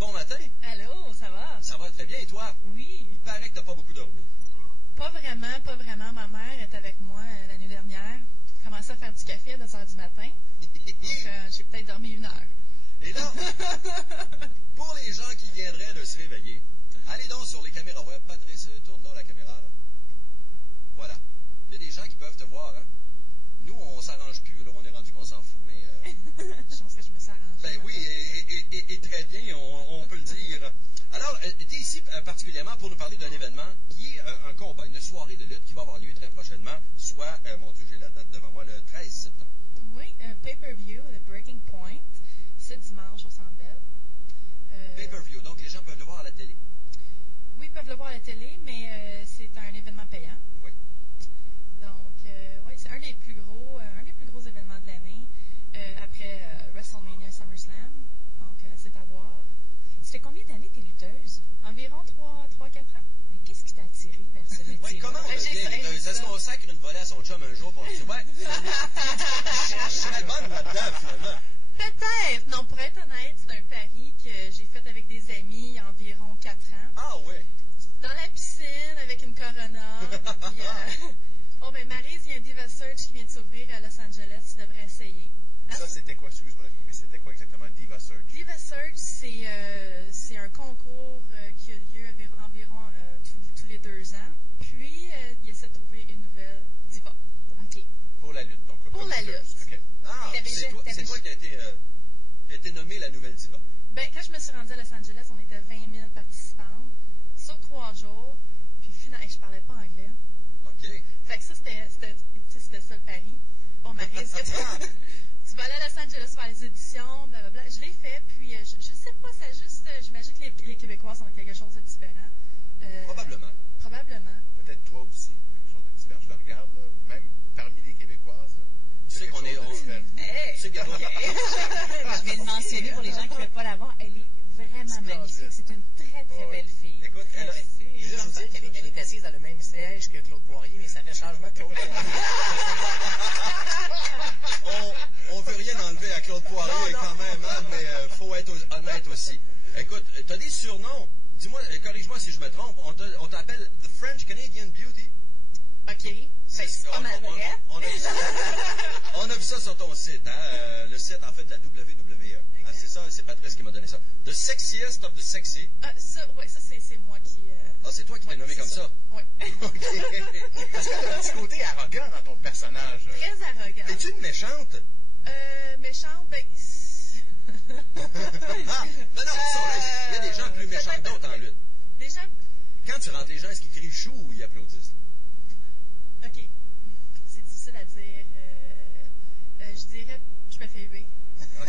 bon matin. Allô, ça va? Ça va très bien, et toi? Oui. Il paraît que t'as pas beaucoup dormi. Pas vraiment, pas vraiment. Ma mère est avec moi la nuit dernière. Commençait à faire du café à 2 h du matin. Donc, j'ai peut-être dormi 1 heure. Et là, pour les gens qui viendraient de se réveiller, allez donc sur les caméras web. Patrice, tourne dans la caméra, là. Voilà. Il y a des gens qui peuvent te voir, hein. Nous, on s'arrange plus, là. On est rendu qu'on s'en fout, mais... Je pense que je me suis arrangée. Ben oui, et très bien, on peut le dire. Alors, tu es ici particulièrement pour nous parler d'un événement qui est un combat, une soirée de lutte qui va avoir lieu très prochainement, soit, mon Dieu, j'ai la date devant moi, le 13 septembre. Oui, un pay-per-view de Breaking Point. C'est dimanche au Centre Bell. Pay-per-view, donc les gens peuvent le voir à la télé? Oui, ils peuvent le voir à la télé, mais c'est un événement payant. Oui. Donc, oui, c'est un des plus gros événements de l'année, après WrestleMania SummerSlam. Donc, c'est à voir. Ça fait combien d'années t'es lutteuse? Environ 3-4 ans. Mais qu'est-ce qui t'a attiré vers ce métier? Oui, comment on devient lutteuse? Est-ce qu'on sacre une volée à son chum un jour pour on dit, ouais, je serais bonne là-dedans, finalement? Peut-être. Non, pour être honnête, c'est un pari que j'ai fait avec des amis il y a environ 4 ans. Ah oui. Dans la piscine, avec une Corona. Puis, oh, ben, Maryse, il y a un Diva Search qui vient de s'ouvrir à Los Angeles. Tu devrais essayer. Ça, c'était quoi? Excuse-moi de couper. C'était quoi exactement Diva Search? Diva Search, c'est un concours qui a lieu environ tous les 2 ans. Puis, il essaie de trouver une nouvelle diva. OK. Pour la lutte, donc. Pour la lutte. OK. Ah, c'est toi qui a été nommé la nouvelle diva. Ben, quand je me suis rendue à Los Angeles, on était 20 000 participantes sur 3 jours. Puis finalement, je parlais pas anglais. OK. Fait que ça, c'était ça le pari. Bon, Marie, est-ce que tu vas aller à Los Angeles faire les éditions, blablabla. Je l'ai fait, puis je sais pas, ça juste, j'imagine que les Québécoises ont quelque chose de différent. Probablement. Probablement. Peut-être toi aussi. Quelque chose de différent. Je le regarde, là. Même parmi les Québécoises, là. Tu sais qu'on est... Hey! Tu sais qu'il y a d'autres... Je vais le mentionner pour les gens qui ne peuvent pas la voir. Elle est vraiment magnifique. C'est une très, très belle fille. Écoute, Très elle a... belle fille. Juste vous dire qu'elle est assise dans le même siège que Claude Poirier, mais ça fait changement de Claude Poirier. On veut rien enlever à Claude Poirier quand même, hein, mais faut être honnête aussi. Écoute, t'as des surnoms. Dis-moi, corrige-moi si je me trompe. On t'appelle The French Canadian Beauty. OK. C'est pas mal vrai. On a vu ça sur ton site, hein, le site en fait de la WWE. Ah, c'est ça, c'est Patrice qui m'a donné ça. The Sexiest of the Sexy. Ça, c'est moi qui... Ah, c'est toi qui t'es nommé comme ça? Oui. OK. Est-ce que t'as un petit côté arrogant dans ton personnage? Très arrogant. Es-tu une méchante? Méchante, ben... Non, ça, il y a des gens plus méchants que d'autres en lutte. Des gens... Quand tu rentres les gens, est-ce qu'ils crient chou ou ils applaudissent? OK. C'est difficile à dire. Je dirais, je me fais huer. OK.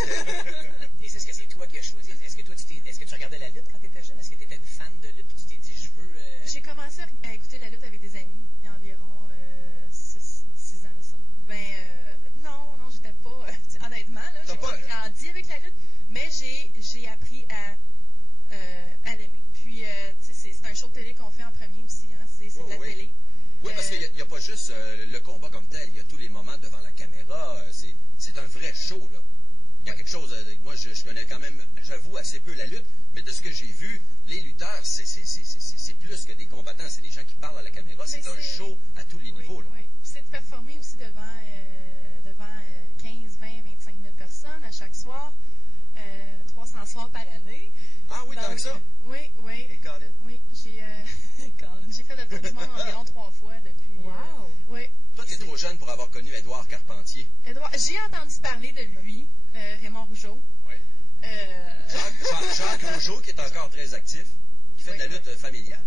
Et est-ce que c'est toi qui as choisi? Est-ce que tu regardais la lutte quand tu étais jeune? Est-ce que tu étais une fan de lutte? Tu t'es dit, je veux... J'ai commencé à écouter la lutte avec des amis il y a environ 6 ans de ça. Non, j'étais pas... honnêtement, là, j'ai pas grandi avec la lutte, mais j'ai appris à l'aimer. Puis, c'est un show de télé qu'on fait en premier aussi, hein, c'est de la télé. Oui, parce qu'il n'y a pas juste le combat comme tel, il y a tous les moments devant la caméra. C'est un vrai show, là. Il y a quelque chose... moi, je connais quand même, j'avoue, assez peu la lutte, mais de ce que j'ai vu, les lutteurs, c'est plus que des combattants, c'est des gens qui parlent à la caméra. C'est un show à tous les niveaux, là. Oui, c'est de performer aussi devant 15, 20, 25 000 personnes à chaque soir, 300 soirs par année. Ah oui, tant que ça? Oui. Et Colin? Oui, j'ai fait le tour du monde environ 3 fois depuis... Wow! Oui. Toi, tu es trop jeune pour avoir connu Édouard Carpentier. J'ai entendu parler de lui, Raymond Rougeau. Oui. Jacques Rougeau, qui est encore très actif, qui fait de la lutte familiale.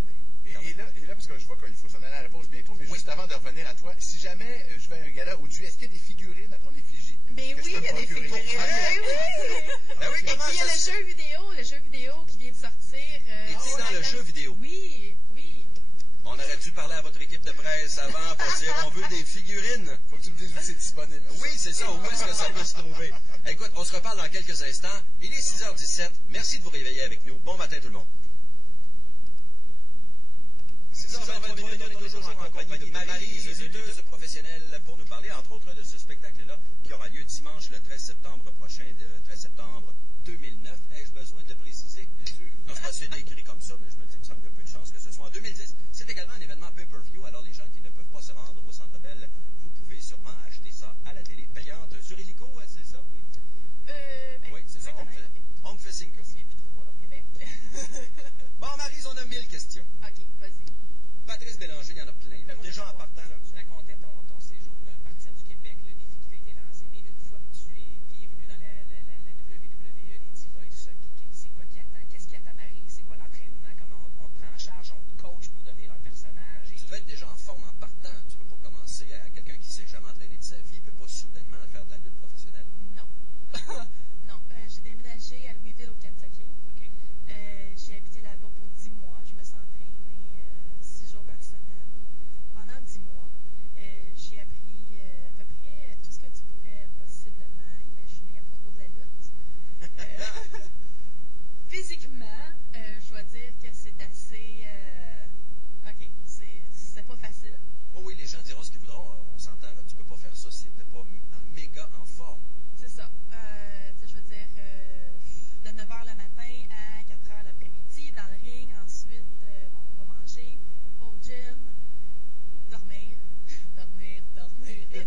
Et là, parce que je vois qu'il faut s'en aller à la pause bientôt, mais juste avant de revenir à toi, si jamais je fais un gala où est-ce qu'il y a des figurines à ton effigie? Ben oui, il y a des figurines. Ben oui, Et puis il y a le jeu vidéo qui vient de sortir. Es-tu dans le jeu vidéo? Oui. On aurait dû parler à votre équipe de presse avant pour dire on veut des figurines. Faut que tu me dises où c'est disponible. Oui, c'est ça. Où est-ce que ça peut se trouver? Écoute, on se reparle dans quelques instants. Il est 6h17. Merci de vous réveiller avec nous. Bon matin tout le monde. 6h23 minutes, on est toujours en compagnie de Maryse, lutteuse professionnelle, pour nous parler, entre autres, de ce spectacle-là qui aura lieu dimanche le 13 septembre prochain, 13 septembre 2009. Ai-je besoin de préciser? Bien sûr. c'est écrit comme ça, mais je me dis, il me semble qu'il y a peu de chances que ce soit en 2010. C'est également un événement pay-per-view, alors les gens qui ne peuvent pas se rendre au Centre Bell, vous pouvez sûrement acheter ça à la télé payante. Sur Illico, c'est ça? Oui, c'est ça. On me fait signe. Je me souviens plus trop au Québec. Bon, Maryse, on a 1000 questions. OK, vas-y. Patrice Bélanger, il y en a plein. Là. Déjà en partant, là. Tu racontais ton séjour de partir du Québec, le défi qui t'a été lancé, mais une fois que tu es venu dans la WWE, les divas et tout ça, c'est quoi qui attend? Qu'est-ce qui attend Marie? C'est quoi l'entraînement? Comment on te prend en charge? On te coach pour devenir un personnage? Tu peux être déjà en forme en partant. Tu peux pas commencer à quelqu'un qui s'est jamais entraîné de sa vie, peut pas soudainement faire de la lutte professionnelle. Non. Non. J'ai déménagé à Louisville, au Kentucky. OK. J'ai habité là-bas pour 10 mois. Je me suis entraînée 6 jours par semaine pendant 10 mois. J'ai appris à peu près tout ce que tu pourrais possiblement imaginer à propos de la lutte. Physiquement, je dois dire que c'est assez... OK, c'est pas facile. Oh oui, les gens diront ce qu'ils voudront. On s'entend, là. Tu peux pas faire ça si t'es pas méga en forme. C'est ça. Tu sais, je veux dire, de 9h le matin à 4h l'après-midi, dans le ring. Ensuite, on va manger au gym, dormir. Et,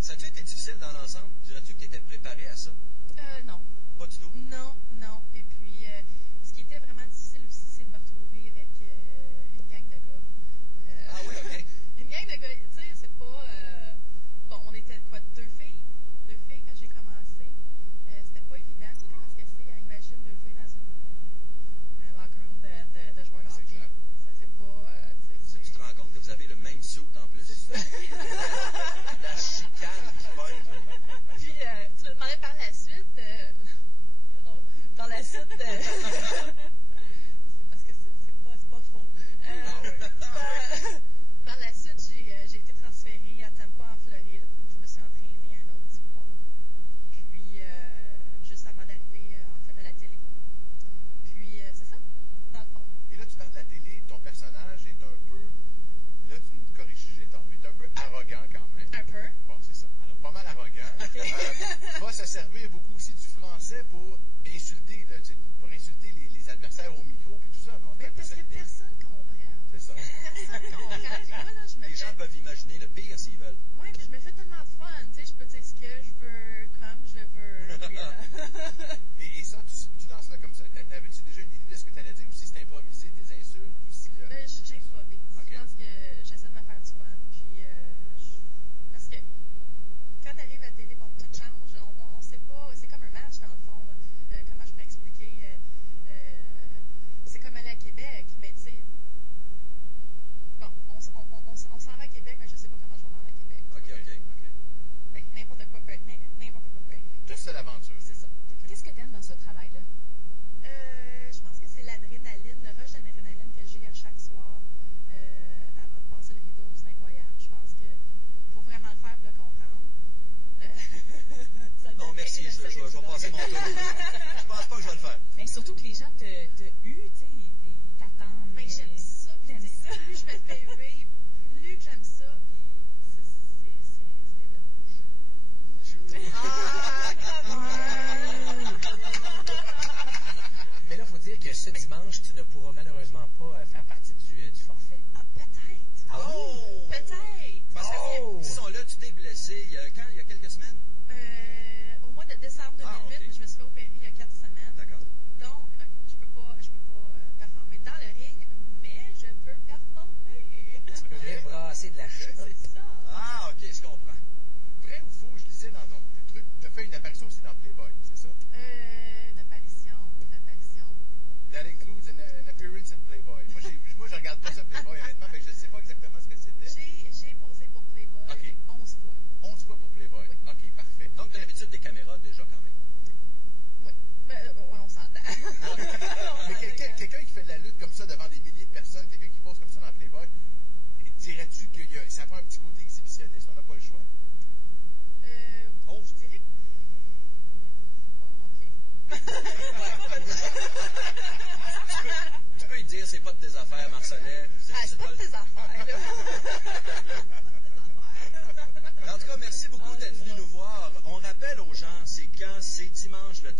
Ça a-tu été difficile dans l'ensemble? Dirais-tu que tu étais préparé à ça? non. Pas du tout. Non. Et puis, ce qui était vraiment difficile aussi, c'est de me retrouver avec une gang de gars. Ah oui, OK. Une gang de gars, tu sais, c'est pas... bon, on était quoi, deux filles quand j'ai commencé. C'était pas évident, tu sais comment est-ce que c'est. Imagine deux filles dans un locker room de joueurs de hockey. Ça, c'est pas... Tu te rends compte que vous avez le même suit en plus? C'est ça. La chicane qui pogne. Puis, tu me demandais par la suite... par la suite... parce que c'est pas faux. Par la suite, j'ai été transférée à Tampa, en Floride. Je me suis entraînée un autre 10 mois. Puis, juste avant d'arriver, en fait, à la télé. Puis, c'est ça, dans le fond. Et là, tu parles de la télé, ton personnage est un peu, là, tu me corriges si j'ai tort, mais t'es un peu arrogant quand même. Un peu. Bon, c'est ça. Alors, pas mal arrogant. Va se servir beaucoup aussi du français pour insulter, là, pour insulter les adversaires au micro et tout ça, non? Mais parce que personne comprend. C'est ça. Personne comprend. Moi, là, je me Les gens peuvent imaginer le pire s'ils veulent. Oui, puis je me fais tellement de fun. Tu sais, je peux dire ce que je veux, comme je veux. Puis, Et ça, tu lances là comme ça. Avais-tu déjà une idée de ce que tu allais dire ou si c'est improvisé, tes insultes ou si... ben, j'improvise. OK. Je pense que j'essaie de me faire du fun. Puis, parce que quand tu arrives à la télé, bon, tout change. On sait pas. C'est comme un match, dans le fond. Comment je pourrais expliquer? C'est comme aller à Québec, mais tu sais, bon, on s'en va à Québec, mais je sais pas comment je vais me rendre à Québec. OK. Fait que n'importe quoi peut arriver. Juste ça l'aventure. C'est ça. Qu'est-ce que tu aimes dans ce travail-là? Je pense que c'est l'adrénaline, le rush d'adrénaline que j'ai à chaque soir avant de passer le rideau. C'est incroyable. Je pense que faut vraiment le faire pour le comprendre. Non, merci, je vais passer mon tour. Je pense pas que je vais le faire. Mais surtout que les gens te huent, tu sais, ils t'attendent. Mais j'aime ça. Puis, T'aimes ça. plus je me fais huer, plus que j'aime ça. Puis c'est débile. Mais là, il faut dire que ce dimanche, tu ne pourras malheureusement pas faire partie du forfait. Ah, peut-être. Ah oui? Oh! Peut-être. Parce que, Oh! disons-là, tu t'es blessé il y a quelques semaines? Au mois de décembre 2008, Ah, ok. je me suis fait opérer il y a 4 semaines. D'accord. Donc, je peux pas performer dans le ring, mais je peux performer. Tu peux venir brasser de la chute. C'est ça. Ah, OK, je comprends. Vrai ou faux, je lisais dans ton truc, tu as fait une apparition aussi dans Playboy, c'est ça? Une apparition. That includes an appearance in Playboy. Moi, je regarde pas ça Playboy, honnêtement, fait que je ne sais pas exactement ce que c'était. J'ai posé pour Playboy Ok. 11 fois. 11 fois pour Playboy. Oui. OK, parfait. Donc, tu as l'habitude des caméras déjà quand même. Oui. Ouais, on s'entend. Mais quelqu'un qui fait de la lutte comme ça devant des milliers de personnes, quelqu'un qui pose comme ça dans Playboy, dirais-tu que ça prend un petit côté exhibitionniste, on n'a pas le choix? Je dirais que... OK. Tu peux lui dire, c'est pas de tes affaires, Marcelet. C'est pas de tes affaires, là. En tout cas, merci beaucoup d'être venu nous voir. On rappelle aux gens, c'est quand? C'est dimanche le 30.